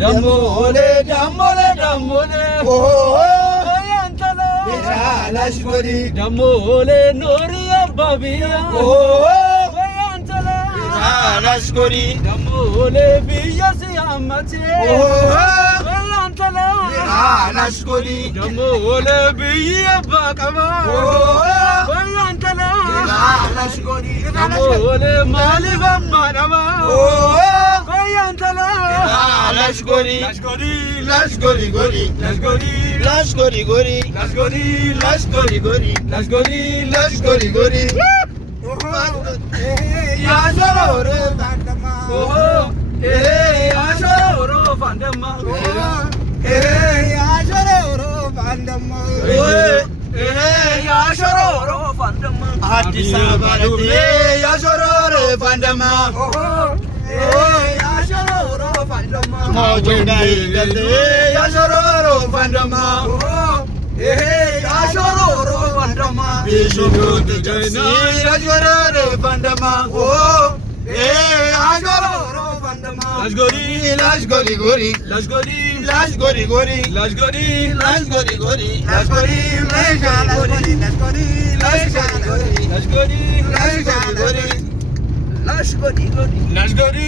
ደሞሌ ደሞሌ ደሞሌ ያንተለ ላሽጎሪ ደሞሌ ኖሪ አባቢያ ያንተለ ላሽጎሪ ደሞሌ ብየስ ያመቴ ያንተለ ላሽጎሪ ደሞሌ ብየ ባቀባ ያንተለ ላሽጎሪ ደሞሌ ማሊባ ማዳባ ያንተለ ላሽጎሪ ላሽጎሪ ጎሪ ላሽጎሪ ጎሪ ላሽጎሪ ጎሪ ላሽጎሪ ጎሪ ያሾሮ ፋንደማ ያሾሮ ፋንደማ ያሾሮ ፋንደማ ያሾሮ ፋንደማ አዲስ አበባ ያሾሮ ፋንደማ ያሾሮ ፋንደማ ሞጆንዳይ ገል ያሾሮ ፋንደማ ያሾሮ ፋንደማ ቢሾፍቱ ጀና ያሾሮ ፋንደማ ያሾሮ ፋንደማ ላሽጎሪ ጎሪ ላሽጎሪ ጎሪ ላሽጎሪ ጎሪ ላሽጎሪ ጎሪ ላሽጎሪ